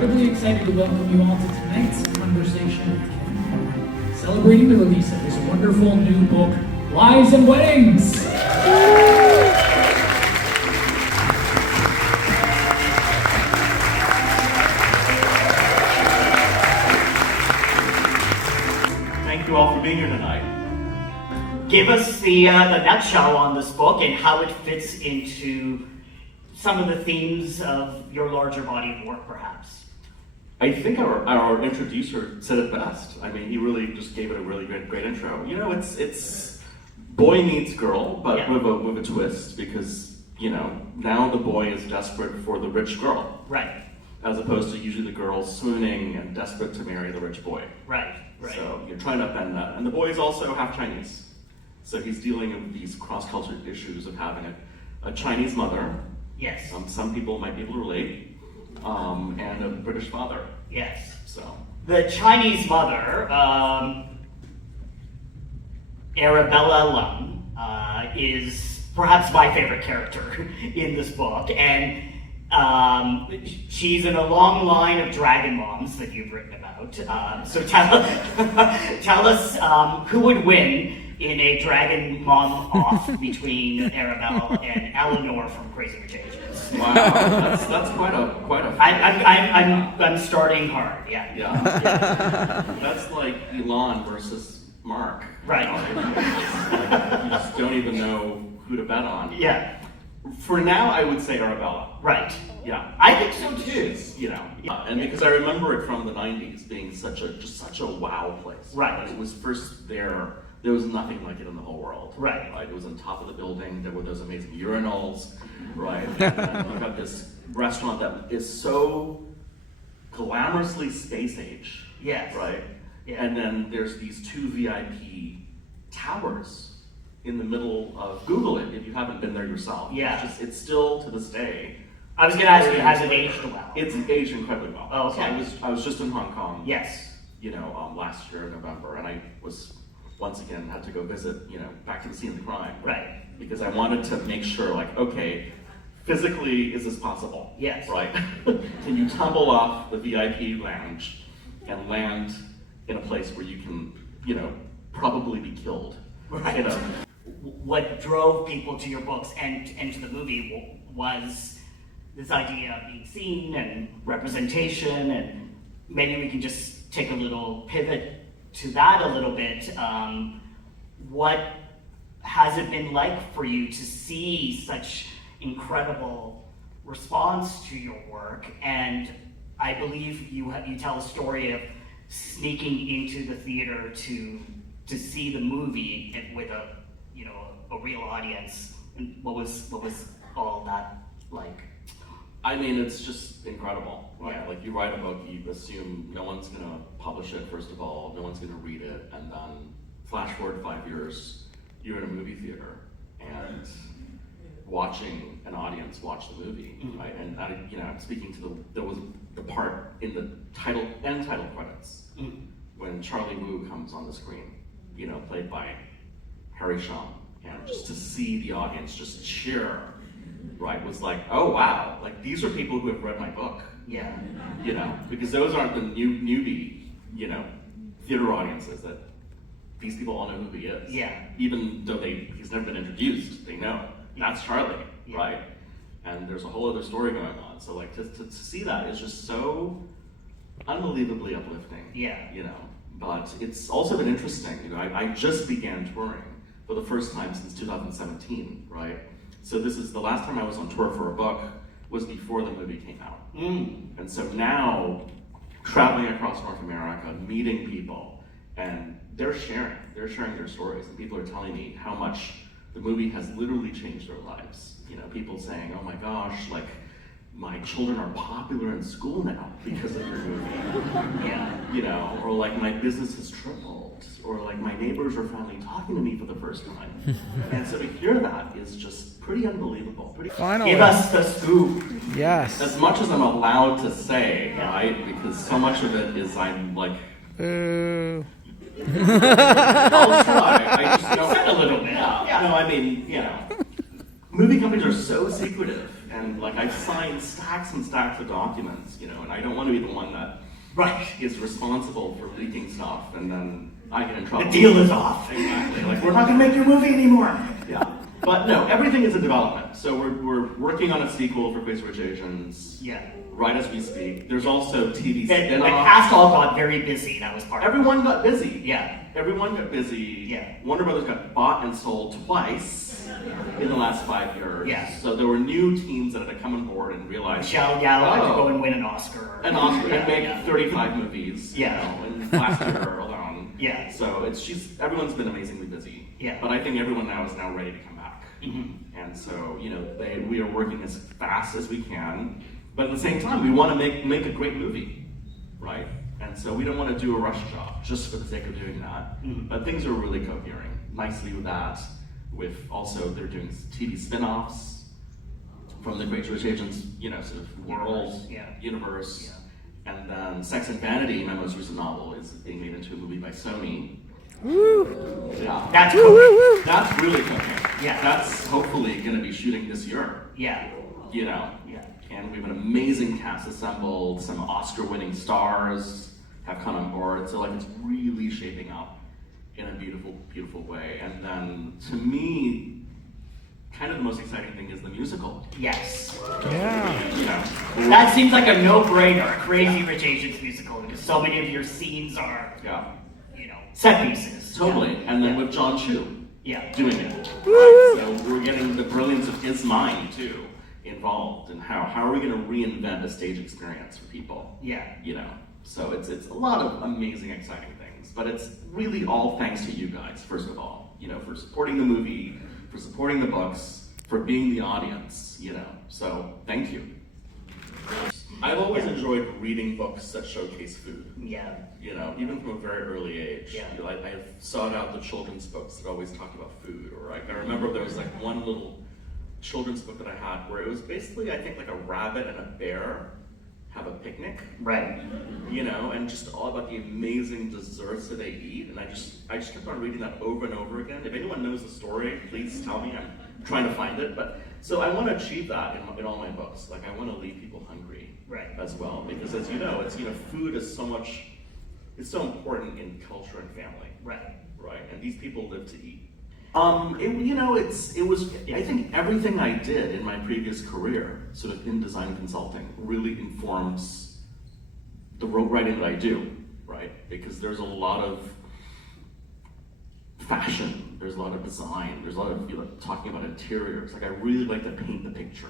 incredibly excited to welcome you all to tonight's conversation with Kwan, celebrating the release of his wonderful new book, Lies and Weddings. Thank you all for being here tonight. Give us the nutshell on this book and how it fits into some of the themes of your larger body of work, perhaps. I think our introducer said it best. I mean, he really just gave it a really great intro. You know, it's boy meets girl, but with a twist, because, you know, now the boy is desperate for the rich girl. Right. As opposed to usually the girl swooning and desperate to marry the rich boy. Right. So you're trying to upend that. And the boy is also half Chinese. So he's dealing with these cross-cultural issues of having a Chinese mother. Yes. Some people might be able to relate. And a British father. Yes. So the Chinese mother, Arabella Lung, is perhaps my favorite character in this book, and she's in a long line of dragon moms that you've written about. So tell us who would win in a dragon mom off between Arabella and Eleanor from Crazy Rich Asians. wow, that's quite a. I'm starting hard. Yeah. Yeah. That's like Elon versus Mark. Right. Like, you just don't even know who to bet on. Yeah. For now, I would say Arabella. Right. Yeah. I think so too. You know, and because I remember it from the '90s being such a wow place. Right. When it was first there. There was nothing like it in the whole world. Right. It was on top of the building. There were those amazing urinals, right? And you've got this restaurant that is so glamorously space age. Yes. Right? Yeah. And then there's these two VIP towers in the middle of, Google it if you haven't been there yourself. Yeah. It's still to this day. I was going to ask you, has it aged well? It's aged incredibly well. Oh, okay. So I was just in Hong Kong. Yes. You know, last year in November, and I was once again had to go visit, you know, back to the scene of the crime. Right. Because I wanted to make sure, like, okay, physically, is this possible? Yes. Right? Can you tumble off the VIP lounge and land in a place where you can, you know, probably be killed? Right. You know? What drove people to your books and to the movie was this idea of being seen and representation, and maybe we can just take a little pivot to that a little bit. What has it been like for you to see such incredible response to your work? And I believe you tell a story of sneaking into the theater to see the movie with a real audience. And what was all that like? I mean, it's just incredible, right? Yeah. Like, you write a book, you assume no one's gonna publish it, first of all, no one's gonna read it, and then flash forward 5 years, you're in a movie theater, and watching an audience watch the movie, right? And that, you know, speaking to there was the part in the title credits, when Charlie Wu comes on the screen, you know, played by Harry Shum, and just to see the audience just cheer, right, was like, oh wow, like, these are people who have read my book. Yeah. You know, because those aren't the newbie, you know, theater audiences that these people all know who he is. Yeah. Even though he's never been introduced, they know that's Charlie, right? And there's a whole other story going on. So, like, to see that is just so unbelievably uplifting. Yeah. You know, but it's also been interesting. You know, I just began touring for the first time since 2017, right? So this is the last time I was on tour for a book was before the movie came out. And so now, traveling across North America, meeting people, and they're sharing their stories, and people are telling me how much the movie has literally changed their lives. You know, people saying, oh my gosh, like, my children are popular in school now because of your movie. Yeah. You know, or like, my business has tripled, or like, my neighbors are finally talking to me for the first time. And so to hear that is just pretty unbelievable. Finally. Give us the scoop. Yes. As much as I'm allowed to say, right? Because so much of it is I'm like, Boo. I'll try. I just don't. Said a little bit. Yeah. No, I mean, you know, movie companies are so secretive, And like I've signed stacks and stacks of documents, you know, and I don't want to be the one that is responsible for leaking stuff, and then I get in trouble. The deal is off. Exactly. Like, we're not going to make your movie anymore. Yeah. But no, everything is in development. So we're working on a sequel for Crazy Rich Asians. Yeah. Right as we speak. There's also TV The spin-off. cast all got very busy. That was part of it. Everyone got busy. Yeah. Everyone got busy. Yeah. Warner Brothers got bought and sold twice in the last 5 years. Yeah. So there were new teams that had to come on board and realize, Michelle Yao had to go and win an Oscar. and Oscar and make yeah. 35 movies. Yeah. You know, and last year alone. Yeah. So everyone's been amazingly busy. Yeah. But I think everyone now is ready to come back. Mm-hmm. And so, you know, we are working as fast as we can, but at the same time, we want to make a great movie, right? And so we don't want to do a rush job just for the sake of doing that. Mm-hmm. But things are really cohering nicely with that. With also, they're doing TV spin-offs from the Great Rich Asians, you know, sort of world, universe. Yeah. And then Sex and Vanity, my most recent novel, is being made into a movie by Sony. Woo! Yeah. That's Woo, cool. woo, woo. That's really cooking. Yeah. That's hopefully going to be shooting this year. Yeah. You know. Yeah. And we have an amazing cast assembled. Some Oscar-winning stars have come on board. So like it's really shaping up in a beautiful, beautiful way. And then to me, kind of the most exciting thing is the musical. Yes. Yeah. You know. That seems like a no-brainer, a Crazy Rich Asians musical, because so many of your scenes are, Yeah. you know, set pieces. Totally. And then Yeah. with John Chu. Yeah. Doing it. Right? So we're getting the brilliance of his mind too involved, and how are we going to reinvent a stage experience for people? Yeah. You know, so it's a lot of amazing, exciting things, but it's really all thanks to you guys, first of all, you know, for supporting the movie, for supporting the books, for being the audience, you know. So thank you. I've always enjoyed reading books that showcase food. Yeah. You know, even from a very early age. Yeah. You know, I sought out the children's books that always talked about food. Or I remember there was like one little children's book that I had where it was basically, I think, like a rabbit and a bear have a picnic. Right. You know, and just all about the amazing desserts that they eat. And I just kept on reading that over and over again. If anyone knows the story, please tell me. I'm trying to find it. But so I want to achieve that in all my books. Like I want to leave people hungry. Right. As well, because as you know, food is it's so important in culture and family. Right. Right. And these people live to eat. I think everything I did in my previous career, sort of in design consulting, really informs the writing that I do, right? Because there's a lot of fashion, there's a lot of design, there's a lot of talking about interiors. Like I really like to paint the picture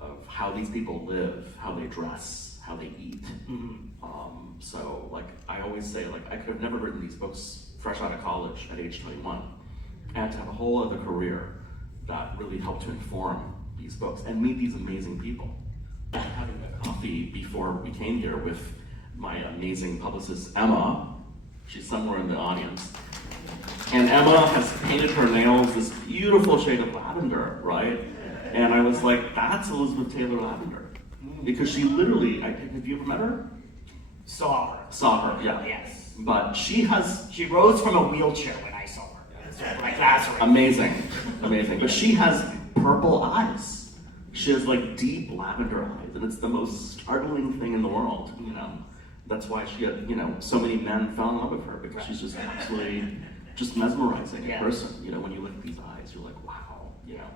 of how these people live, how they dress, how they eat. Mm-hmm. So like I always say, like I could have never written these books fresh out of college at age 21. I had to have a whole other career that really helped to inform these books and meet these amazing people. Having a coffee before we came here with my amazing publicist Emma. She's somewhere in the audience. And Emma has painted her nails this beautiful shade of lavender, right? And I was like, that's Elizabeth Taylor Lavender. Because she literally, have you ever met her? Saw her. Saw her, yeah. Yes. But she rose from a wheelchair when I saw her. So, like Lazarus. amazing. But she has purple eyes. She has like deep lavender eyes, and it's the most startling thing in the world, you know. That's why she had, so many men fell in love with her, because she's just absolutely just mesmerizing in person. You know, when you look at these eyes, you're like, wow, you know.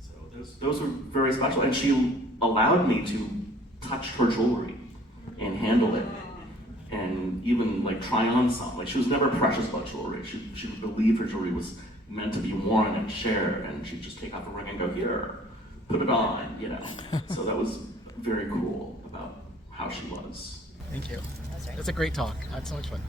So those were very special, and she allowed me to touch her jewelry and handle it, and even like try on some. Like she was never precious about jewelry. She believed her jewelry was meant to be worn and shared, and she'd just take off a ring and go, here, put it on, you know. So that was very cool about how she was. Thank you. That's a great talk. I had so much fun.